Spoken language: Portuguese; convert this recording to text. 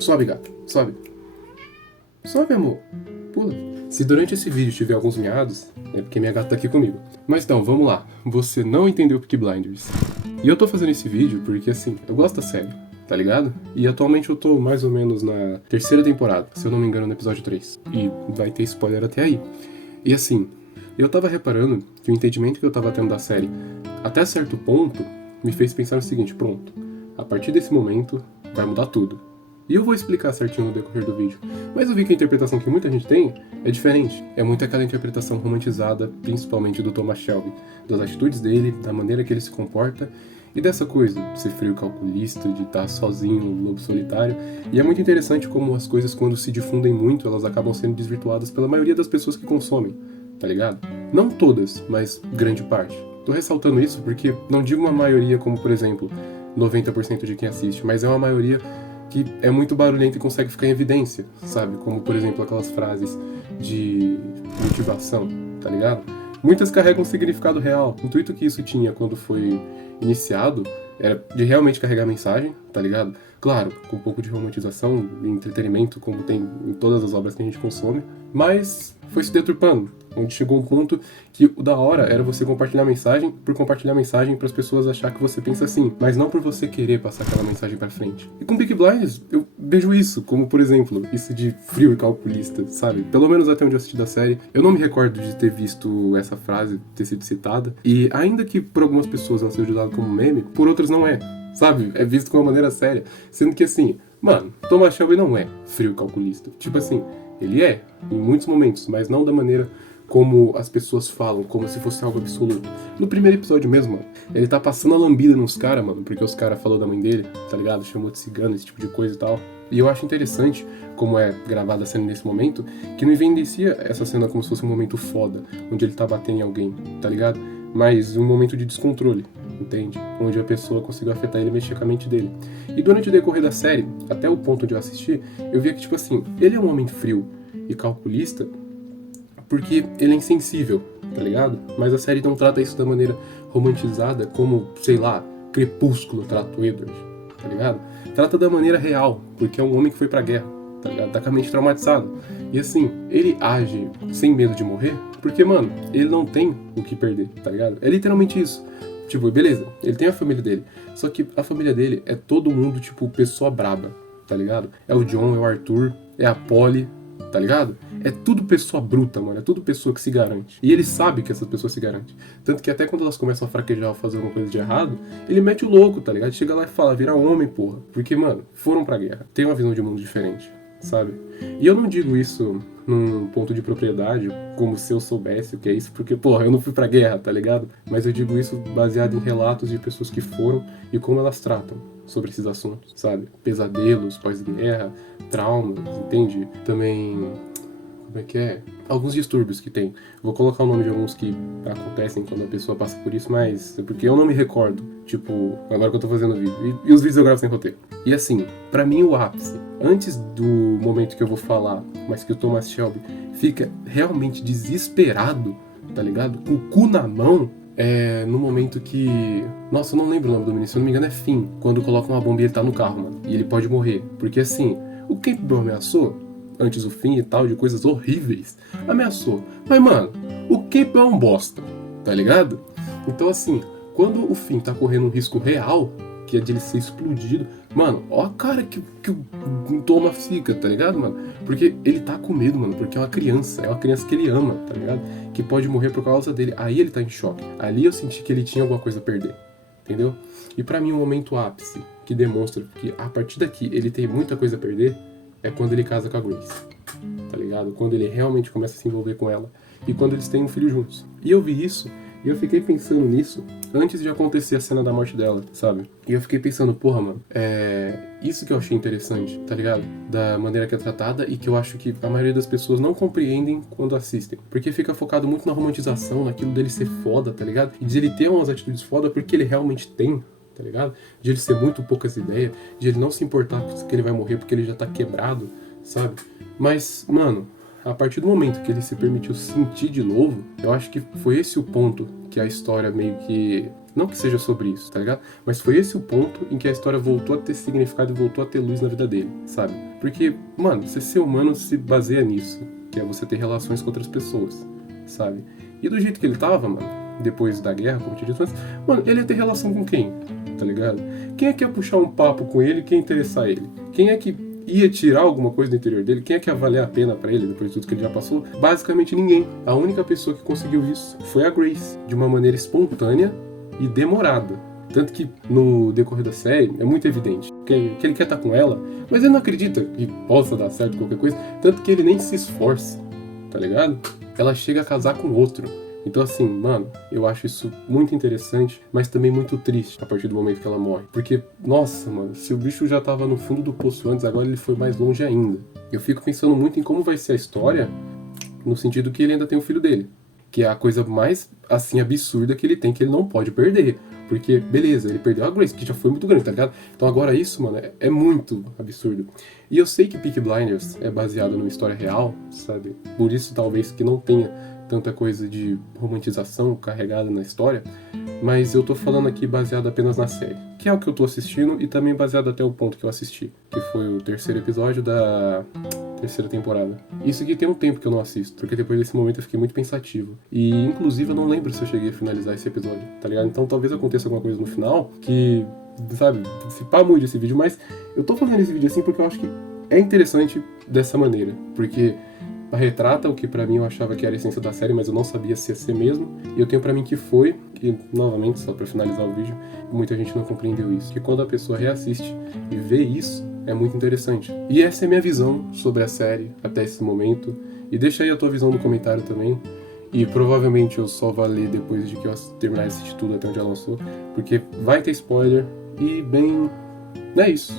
Sobe, gato. Sobe. Sobe, amor. Pula. Se durante esse vídeo tiver alguns miados, é porque minha gata tá aqui comigo. Mas então, vamos lá. Você não entendeu Peaky Blinders. E eu tô fazendo esse vídeo porque, assim, eu gosto da série, tá ligado? E atualmente eu tô mais ou menos na terceira temporada, se eu não me engano, no episódio 3. E vai ter spoiler até aí. E assim, eu tava reparando que o entendimento que eu tava tendo da série, até certo ponto, me fez pensar o seguinte: pronto, a partir desse momento vai mudar tudo. E eu vou explicar certinho no decorrer do vídeo. Mas eu vi que a interpretação que muita gente tem é diferente. É muito aquela interpretação romantizada, principalmente do Thomas Shelby, das atitudes dele, da maneira que ele se comporta e dessa coisa de ser frio calculista, de estar sozinho no lobo solitário. E é muito interessante como as coisas, quando se difundem muito, elas acabam sendo desvirtuadas pela maioria das pessoas que consomem, tá ligado? Não todas, mas grande parte. Tô ressaltando isso porque não digo uma maioria como, por exemplo, 90% de quem assiste, mas é uma maioria que é muito barulhento e consegue ficar em evidência, sabe? Como, por exemplo, aquelas frases de motivação, tá ligado? Muitas carregam um significado real. O intuito que isso tinha quando foi iniciado era de realmente carregar mensagem, tá ligado? Claro, com um pouco de romantização e entretenimento, como tem em todas as obras que a gente consome, mas foi se deturpando, onde chegou um ponto que o da hora era você compartilhar mensagem por compartilhar mensagem para as pessoas achar que você pensa assim, mas não por você querer passar aquela mensagem para frente. E com Peaky Blinders eu vejo isso, como por exemplo, isso de frio e calculista, sabe? Pelo menos até onde eu assisti da série, eu não me recordo de ter visto essa frase ter sido citada, e ainda que por algumas pessoas ela seja usada como meme, por outras não é, sabe? É visto de uma maneira séria, sendo que assim, mano, Thomas Shelby não é frio e calculista. Tipo assim, ele é, em muitos momentos, mas não da maneira como as pessoas falam, como se fosse algo absoluto. No primeiro episódio mesmo, mano, ele tá passando a lambida nos caras, mano, porque os caras falou da mãe dele, tá ligado? Chamou de cigano, esse tipo de coisa e tal. E eu acho interessante, como é gravada a cena nesse momento, que não evidencia essa cena como se fosse um momento foda, onde ele tá batendo em alguém, tá ligado? Mas um momento de descontrole, entende? Onde a pessoa conseguiu afetar ele e mexer com a mente dele. E durante o decorrer da série, até o ponto onde eu assisti, eu via que, tipo assim, ele é um homem frio e calculista porque ele é insensível, tá ligado? Mas a série não trata isso da maneira romantizada como, sei lá, Crepúsculo trata o Edward, tá ligado? Trata da maneira real, porque é um homem que foi pra guerra, tá ligado? Tá com a mente traumatizado. E assim, ele age sem medo de morrer, porque, mano, ele não tem o que perder, tá ligado? É literalmente isso. Tipo, beleza, ele tem a família dele, só que a família dele é todo mundo, tipo, pessoa braba, tá ligado? É o John, é o Arthur, é a Polly, tá ligado? É tudo pessoa bruta, mano. É tudo pessoa que se garante. E ele sabe que essa pessoa se garante. Tanto que até quando elas começam a fraquejar ou fazer alguma coisa de errado, ele mete o louco, tá ligado? Chega lá e fala, vira homem, porra. Porque, mano, foram pra guerra. Tem uma visão de mundo diferente, sabe? E eu não digo isso num ponto de propriedade, como se eu soubesse o que é isso, porque, porra, eu não fui pra guerra, tá ligado? Mas eu digo isso baseado em relatos de pessoas que foram e como elas tratam sobre esses assuntos, sabe? Pesadelos, pós-guerra, traumas, entende? Também, como é que é? Alguns distúrbios que tem. Vou colocar o nome de alguns que acontecem quando a pessoa passa por isso, mas é porque eu não me recordo, tipo, agora que eu tô fazendo o vídeo. E os vídeos eu gravo sem roteiro. E assim, pra mim o ápice, antes do momento que eu vou falar, mas que o Thomas Shelby fica realmente desesperado, tá ligado? Com o cu na mão, é no momento que... Nossa, eu não lembro o nome do menino, se eu não me engano é Finn. Quando colocam uma bomba e ele tá no carro, mano. E ele pode morrer. Porque assim, o Campbell ameaçou, antes do fim e tal, de coisas horríveis, ameaçou. Mas, mano, o Campbell é um bosta, tá ligado? Então assim, quando o Finn tá correndo um risco real, que é de ele ser explodido, mano, ó a cara que o Thomas fica, tá ligado, mano? Porque ele tá com medo, mano, porque é uma criança que ele ama, tá ligado? Que pode morrer por causa dele. Aí ele tá em choque. Ali eu senti que ele tinha alguma coisa a perder, entendeu? E pra mim o momento ápice, que demonstra que a partir daqui ele tem muita coisa a perder, é quando ele casa com a Grace, tá ligado? Quando ele realmente começa a se envolver com ela e quando eles têm um filho juntos. E eu vi isso e eu fiquei pensando nisso antes de acontecer a cena da morte dela, sabe? E eu fiquei pensando, porra, mano, isso que eu achei interessante, tá ligado? Da maneira que é tratada e que eu acho que a maioria das pessoas não compreendem quando assistem. Porque fica focado muito na romantização, naquilo dele ser foda, tá ligado? E de ele ter umas atitudes foda porque ele realmente tem, tá ligado? De ele ser muito poucas ideias, de ele não se importar que ele vai morrer porque ele já tá quebrado, sabe? Mas, mano, a partir do momento que ele se permitiu sentir de novo, eu acho que foi esse o ponto que a história meio que... Não que seja sobre isso, tá ligado? Mas foi esse o ponto em que a história voltou a ter significado e voltou a ter luz na vida dele, sabe? Porque, mano, ser humano se baseia nisso, que é você ter relações com outras pessoas, sabe? E do jeito que ele tava, mano, depois da guerra, como eu tinha dito antes, mano, ele ia ter relação com quem? Tá ligado? Quem é que ia puxar um papo com ele, quem ia interessar ele? Quem é que ia tirar alguma coisa do interior dele? Quem é que ia valer a pena pra ele depois de tudo que ele já passou? Basicamente ninguém. A única pessoa que conseguiu isso foi a Grace, de uma maneira espontânea e demorada. Tanto que no decorrer da série é muito evidente que ele quer estar com ela, mas ele não acredita que possa dar certo qualquer coisa, tanto que ele nem se esforça, tá ligado? Ela chega a casar com outro. Então assim, mano, eu acho isso muito interessante, mas também muito triste a partir do momento que ela morre. Porque, nossa, mano, se o bicho já tava no fundo do poço antes, agora ele foi mais longe ainda. Eu fico pensando muito em como vai ser a história, no sentido que ele ainda tem o filho dele. Que é a coisa mais, assim, absurda que ele tem, que ele não pode perder. Porque, beleza, ele perdeu a Grace, que já foi muito grande, tá ligado? Então agora isso, mano, é muito absurdo. E eu sei que Peaky Blinders é baseado numa história real, sabe? Por isso, talvez, que não tenha tanta coisa de romantização carregada na história, mas eu tô falando aqui baseado apenas na série, que é o que eu tô assistindo e também baseado até o ponto que eu assisti, que foi o terceiro episódio da terceira temporada. Isso aqui tem um tempo que eu não assisto, porque depois desse momento eu fiquei muito pensativo. E, inclusive, eu não lembro se eu cheguei a finalizar esse episódio, tá ligado? Então talvez aconteça alguma coisa no final que, sabe, se pá muito esse vídeo, mas eu tô fazendo esse vídeo assim porque eu acho que é interessante dessa maneira, porque retrata o que pra mim eu achava que era a essência da série, mas eu não sabia se ia ser mesmo. E eu tenho pra mim que foi, e novamente, só pra finalizar o vídeo, muita gente não compreendeu isso, que quando a pessoa reassiste e vê isso, é muito interessante. E essa é a minha visão sobre a série até esse momento. E deixa aí a tua visão no comentário também. E provavelmente eu só vou ler depois de que eu terminar de assistir tudo até onde ela lançou, porque vai ter spoiler e bem... é isso.